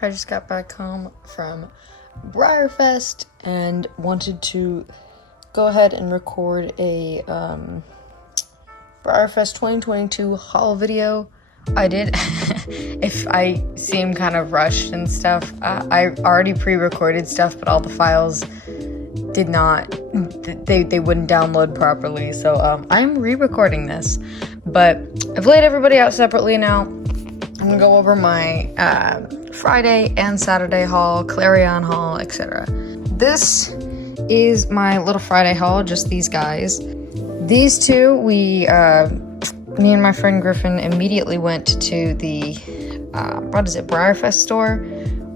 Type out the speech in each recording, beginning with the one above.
I just got back home from Breyerfest and wanted to go ahead and record a Breyerfest 2022 haul video. I did. If I seem kind of rushed and stuff, I already pre-recorded stuff, but all the files did not, they wouldn't download properly, so I'm re-recording this. But I've laid everybody out separately now. I'm gonna go over my Friday and Saturday haul, Clarion haul, etc. This is my little Friday haul, just these guys. These two, me and my friend Griffin immediately went to the, Breyerfest store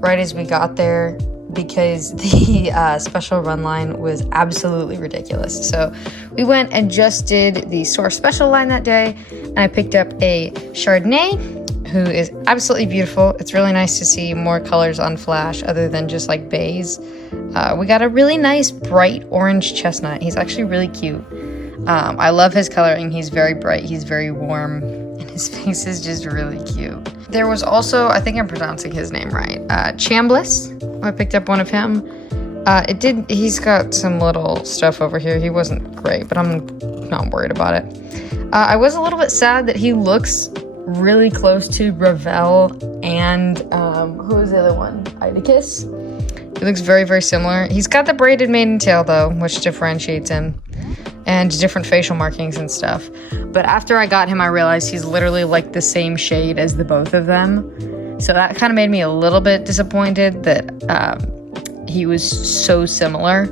right as we got there because the special run line was absolutely ridiculous. So we went and just did the store special line that day, and I picked up a Chardonnay, who is absolutely beautiful. It's really nice to see more colors on flash other than just like beige. We got a really nice bright orange chestnut. He's actually really cute. I love his coloring. He's very bright, he's very warm, and his face is just really cute. There was also, I think I'm pronouncing his name right, Chambliss. I picked up one of him. He's got some little stuff over here. He wasn't great, but I'm not worried about it. I was a little bit sad that he looks really close to Ravel and who is the other one? Idicus. He looks very, very similar. He's got the braided maiden tail though, which differentiates him, and different facial markings and stuff. But after I got him, I realized he's literally like the same shade as the both of them. So that kind of made me a little bit disappointed that he was so similar.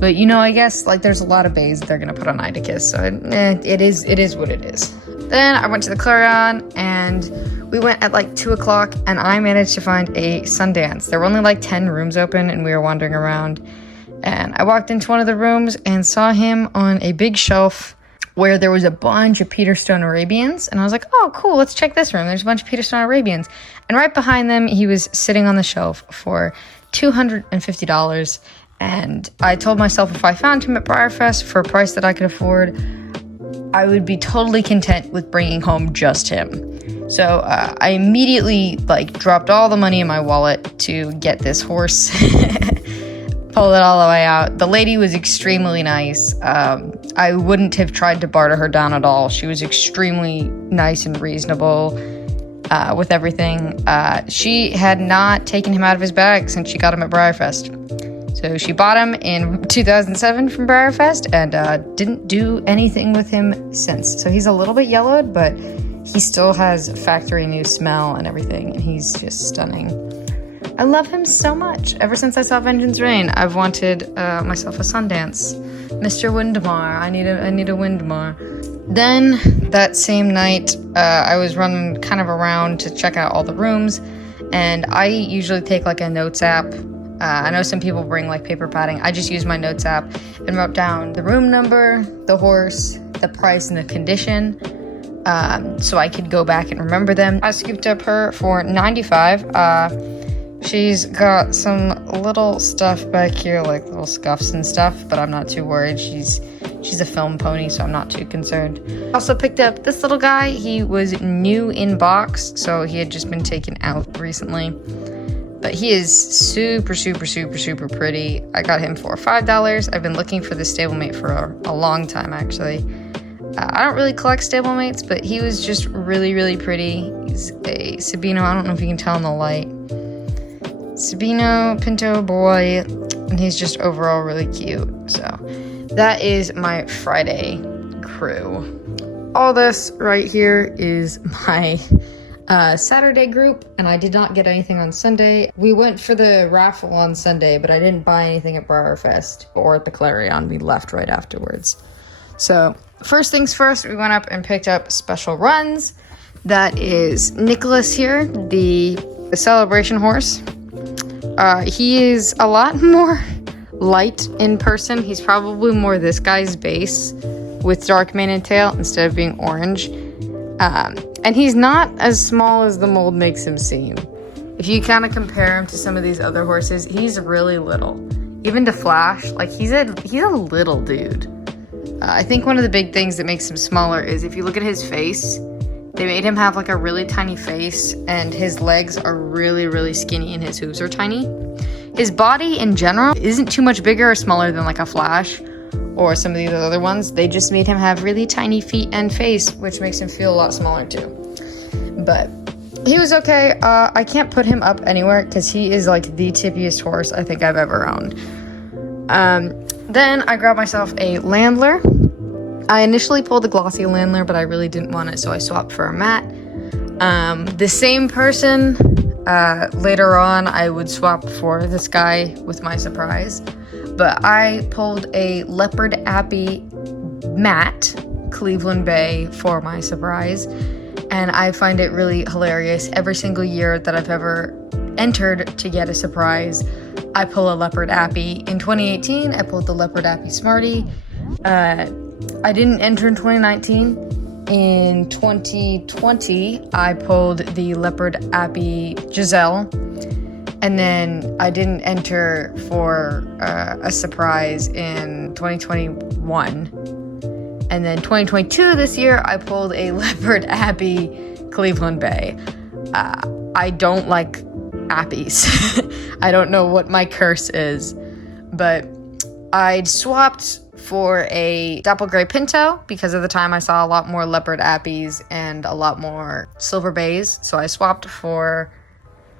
But you know, I guess like there's a lot of bays that they're gonna put on Idicus, so it is what it is. Then I went to the Clarion and we went at like 2 o'clock, and I managed to find a Sundance. There were only like 10 rooms open and we were wandering around, and I walked into one of the rooms and saw him on a big shelf where there was a bunch of Peter Stone Arabians, and I was like, oh cool, let's check this room. There's a bunch of Peter Stone Arabians. And right behind them, he was sitting on the shelf for $250. And I told myself if I found him at Breyerfest for a price that I could afford, I would be totally content with bringing home just him. So I immediately dropped all the money in my wallet to get this horse, pull it all the way out. The lady was extremely nice. I wouldn't have tried to barter her down at all. She was extremely nice and reasonable with everything. She had not taken him out of his bag since she got him at Breyerfest. So she bought him in 2007 from Breyerfest and didn't do anything with him since. So he's a little bit yellowed, but he still has factory new smell and everything, and he's just stunning. I love him so much. Ever since I saw Vengeance Reign, I've wanted myself a Sundance. Mr. Windmar, I need a Windmar. Then that same night, I was running kind of around to check out all the rooms, and I usually take like a notes app. I know some people bring like paper padding. I just used my notes app and wrote down the room number, the horse, the price, and the condition, so I could go back and remember them. I scooped up her for $95. She's got some little stuff back here, like little scuffs and stuff, but I'm not too worried. She's a film pony, so I'm not too concerned. Also picked up this little guy. He was new in box, so he had just been taken out recently. But he is super, super, super, super pretty. I got him for $5. I've been looking for this stablemate for a long time, actually. I don't really collect stablemates, but he was just really, really pretty. He's a Sabino. I don't know if you can tell in the light. Sabino Pinto boy, and he's just overall really cute. So that is my Friday crew. All this right here is my Saturday group, and I did not get anything on Sunday. We went for the raffle on Sunday, but I didn't buy anything at Breyerfest or at the Clarion. We left right afterwards. So first things first, we went up and picked up special runs. That is Nicholas here, the celebration horse. He is a lot more light in person. He's probably more this guy's base with dark mane and tail instead of being orange. And he's not as small as the mold makes him seem. If you kind of compare him to some of these other horses, he's really little. Even to Flash, like he's a little dude. I think one of the big things that makes him smaller is if you look at his face, They made him have like a really tiny face, and his legs are really, really skinny, and his hooves are tiny. His body in general isn't too much bigger or smaller than like a Flash or some of these other ones. They just made him have really tiny feet and face, which makes him feel a lot smaller too. But he was okay. I can't put him up anywhere because he is like the tippiest horse I think I've ever owned. Then I grabbed myself a Landler. I initially pulled the glossy Landler, but I really didn't want it, so I swapped for a matte. The same person, later on, I would swap for this guy with my surprise. But I pulled a Leopard Appy matte Cleveland Bay for my surprise. And I find it really hilarious. Every single year that I've ever entered to get a surprise, I pull a Leopard Appy. In 2018, I pulled the Leopard Appy Smarty. I didn't enter in 2019. In 2020, I pulled the Leopard Appy Giselle. And then I didn't enter for a surprise in 2021. And then 2022, this year, I pulled a Leopard Appy Cleveland Bay. I don't like Appies. I don't know what my curse is. But I'd swapped for a Dapple Gray Pinto because at the time I saw a lot more Leopard Appies and a lot more Silver Bays. So I swapped for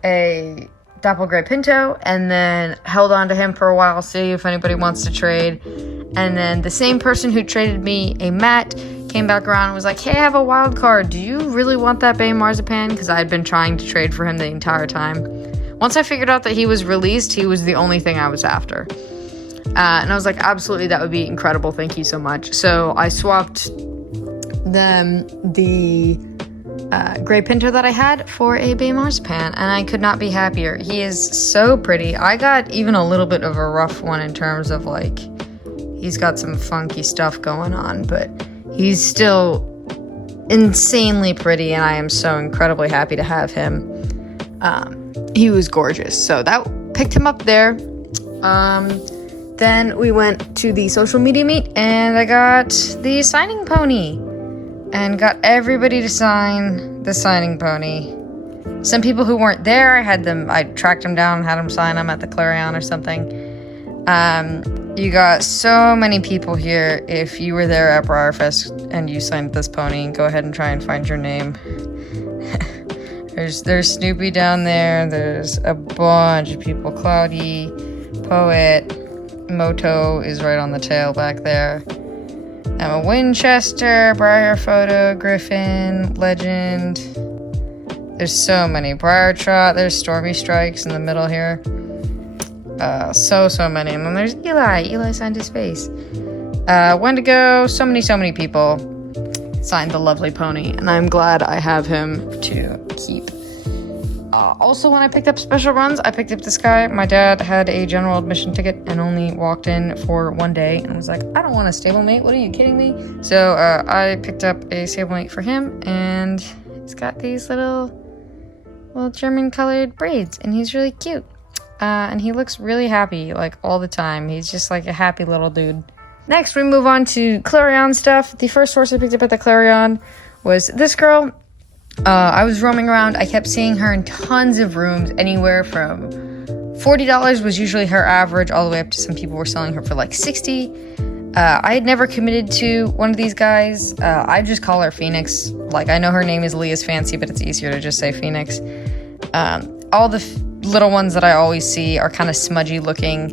a Dapple Gray Pinto and then held on to him for a while, see if anybody wants to trade. And then the same person who traded me a matte came back around and was like, hey, I have a wild card. Do you really want that Bay Marzipan? Because I had been trying to trade for him the entire time. Once I figured out that he was released, he was the only thing I was after. And I was like, absolutely, that would be incredible. Thank you so much. So I swapped the Gray Pinto that I had for a Bay Marzipan, and I could not be happier. He is so pretty. I got even a little bit of a rough one in terms of like, he's got some funky stuff going on, but he's still insanely pretty, and I am so incredibly happy to have him. He was gorgeous, so that picked him up there. Then we went to the social media meet, and I got the signing pony, and got everybody to sign the signing pony. Some people who weren't there, I tracked them down, had them sign them at the Clarion or something. You got so many people here. If you were there at Breyerfest and you signed this pony, go ahead and try and find your name. There's Snoopy down there. There's a bunch of people. Cloudy, Poet, Moto is right on the tail back there. Emma Winchester, Briar Photo, Griffin, Legend. There's so many. Briar Trot. There's Stormy Strikes in the middle here. So many. And then there's Eli. Eli signed his face. Wendigo. So many people signed the lovely pony. And I'm glad I have him to keep. Also, when I picked up special runs, I picked up this guy. My dad had a general admission ticket and only walked in for one day and was like, I don't want a stablemate. What are you kidding me? So I picked up a stablemate for him, and he's got these little German colored braids, and he's really cute. And he looks really happy, like, all the time. He's just, like, a happy little dude. Next, we move on to Clarion stuff. The first horse I picked up at the Clarion was this girl. I was roaming around. I kept seeing her in tons of rooms, anywhere from $40 was usually her average, all the way up to some people were selling her for, like, $60. I had never committed to one of these guys. I just call her Phoenix. Like, I know her name is Leah's Fancy, but it's easier to just say Phoenix. All the little ones that I always see are kind of smudgy looking,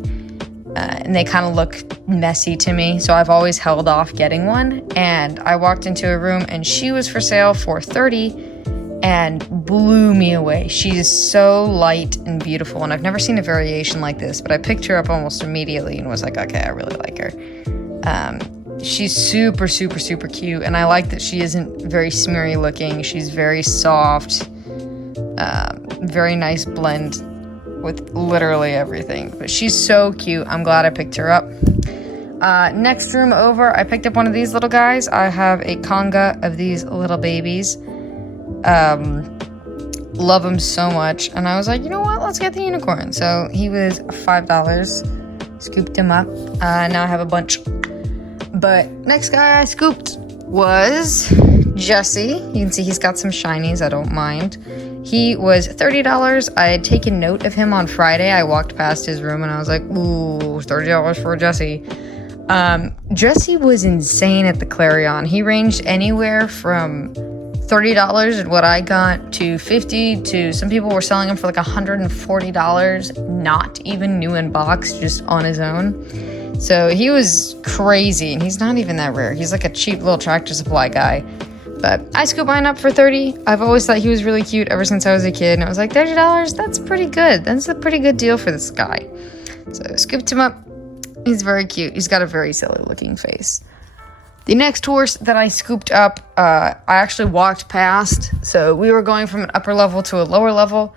and they kind of look messy to me, so I've always held off getting one. And I walked into a room and she was for sale for $30 and blew me away. She is so light and beautiful, and I've never seen a variation like this, but I picked her up almost immediately and was like, okay, I really like her. She's super cute, and I like that she isn't very smeary looking. She's very soft. Very nice blend with literally everything, but she's so cute. I'm glad I picked her up. Next room over, I picked up one of these little guys. I have a conga of these little babies. Love them so much, and I was like, you know what, let's get the unicorn. So he was $5. Scooped him up. Now I have a bunch. But next guy I scooped was Jesse, you can see he's got some shinies, I don't mind. He was $30. I had taken note of him on Friday. I walked past his room and I was like, ooh, $30 for Jesse. Jesse was insane at the Clarion. He ranged anywhere from $30 at what I got to $50 to some people were selling him for like $140, not even new in box, just on his own. So he was crazy, and he's not even that rare. He's like a cheap little Tractor Supply guy. But I scooped mine up for $30. I've always thought he was really cute ever since I was a kid, and I was like, $30, that's pretty good. That's a pretty good deal for this guy. So I scooped him up. He's very cute. He's got a very silly looking face. The next horse that I scooped up, I actually walked past. So we were going from an upper level to a lower level.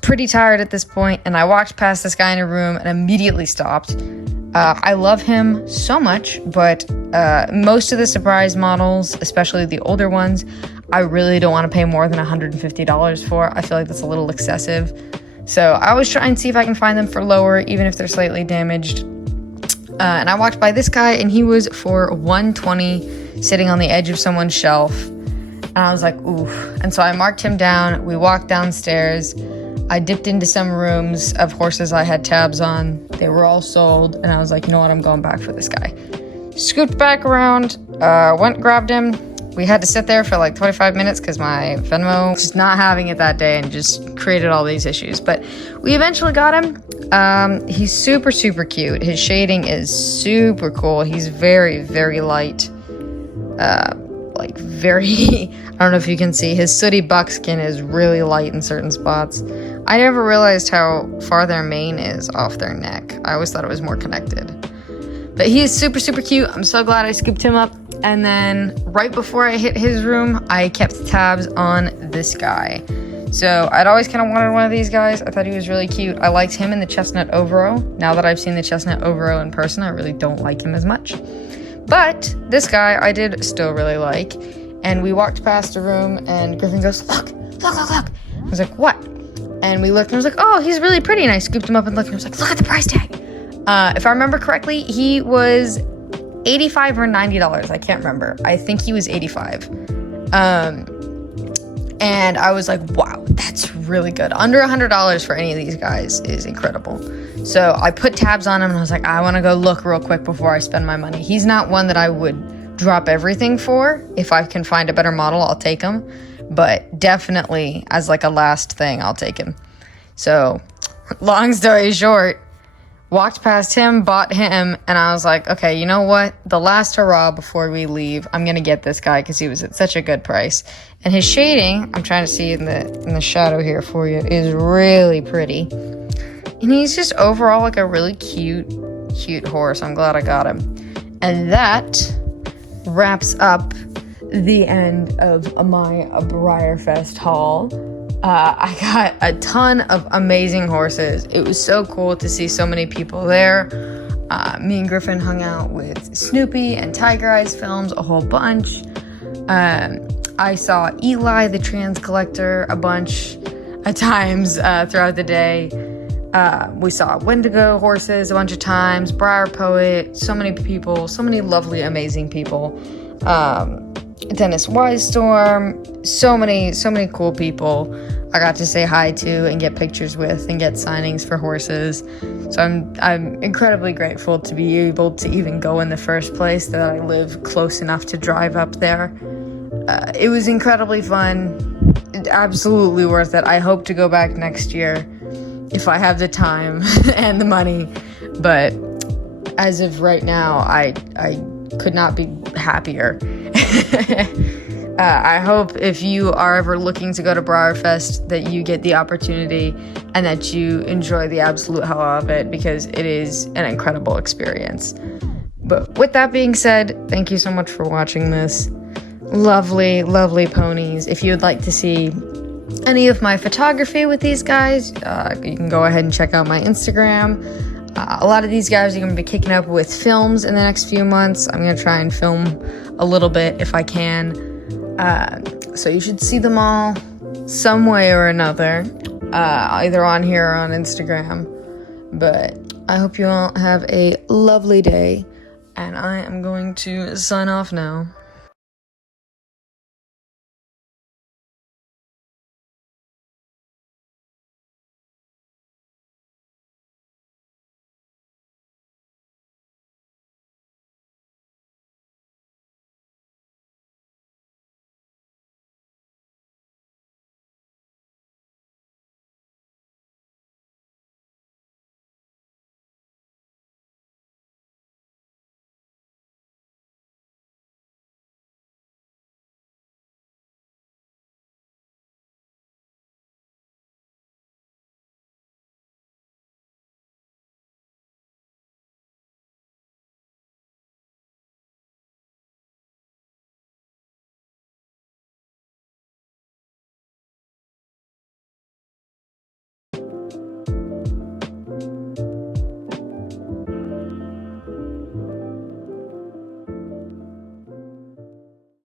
Pretty tired at this point, and I walked past this guy in a room and immediately stopped. I love him so much, but most of the surprise models, especially the older ones, I really don't want to pay more than $150 for. I feel like that's a little excessive. So I always try and see if I can find them for lower, even if they're slightly damaged. And I walked by this guy, and he was for $120, sitting on the edge of someone's shelf. And I was like, ooh. And so I marked him down. We walked downstairs. I dipped into some rooms of horses I had tabs on. They were all sold. And I was like, you know what? I'm going back for this guy. Scooped back around, went, grabbed him. We had to sit there for like 25 minutes because my Venmo was just not having it that day and just created all these issues. But we eventually got him. He's super, super cute. His shading is super cool. He's very, very light. Like very, I don't know if you can see, his sooty buckskin is really light in certain spots. I never realized how far their mane is off their neck. I always thought it was more connected. But he is super, super cute. I'm so glad I scooped him up. And then right before I hit his room, I kept tabs on this guy. So I'd always kind of wanted one of these guys. I thought he was really cute. I liked him in the Chestnut Overo. Now that I've seen the Chestnut Overo in person, I really don't like him as much. But this guy I did still really like. And we walked past a room and Griffin goes, look. I was like, what? And we looked and I was like, oh, he's really pretty. And I scooped him up and looked and I was like, look at the price tag. If I remember correctly, he was $85 or $90. I can't remember. I think he was $85. And I was like, wow, that's really good. Under $100 for any of these guys is incredible. So I put tabs on him and I was like, I want to go look real quick before I spend my money. He's not one that I would drop everything for. If I can find a better model, I'll take him. But definitely as like a last thing, I'll take him. So long story short, walked past him, bought him, and I was like, okay, you know what? The last hurrah before we leave, I'm going to get this guy because he was at such a good price. And his shading, I'm trying to see in the shadow here for you, is really pretty. And he's just overall like a really cute horse. I'm glad I got him. And that wraps up the end of my Breyerfest haul. I got a ton of amazing horses. It was so cool to see so many people there. Me and Griffin hung out with Snoopy and Tiger Eyes Films a whole bunch. I saw Eli, the trans collector, a bunch of times throughout the day. We saw Wendigo horses a bunch of times, Breyer Poet, so many people, so many lovely, amazing people. Dennis Wisestorm, so many cool people I got to say hi to and get pictures with and get signings for horses. So I'm incredibly grateful to be able to even go in the first place, that I live close enough to drive up there. It was incredibly fun, absolutely worth it. I hope to go back next year if I have the time and the money, but as of right now, I could not be happier. I hope if you are ever looking to go to Breyerfest that you get the opportunity and that you enjoy the absolute hell out of it, because it is an incredible experience. But with that being said, thank you so much for watching this. Lovely, lovely ponies. If you would like to see any of my photography with these guys, you can go ahead and check out my Instagram. A lot of these guys are going to be kicking up with films in the next few months. I'm going to try and film a little bit if I can. So you should see them all some way or another, either on here or on Instagram. But I hope you all have a lovely day, and I am going to sign off now.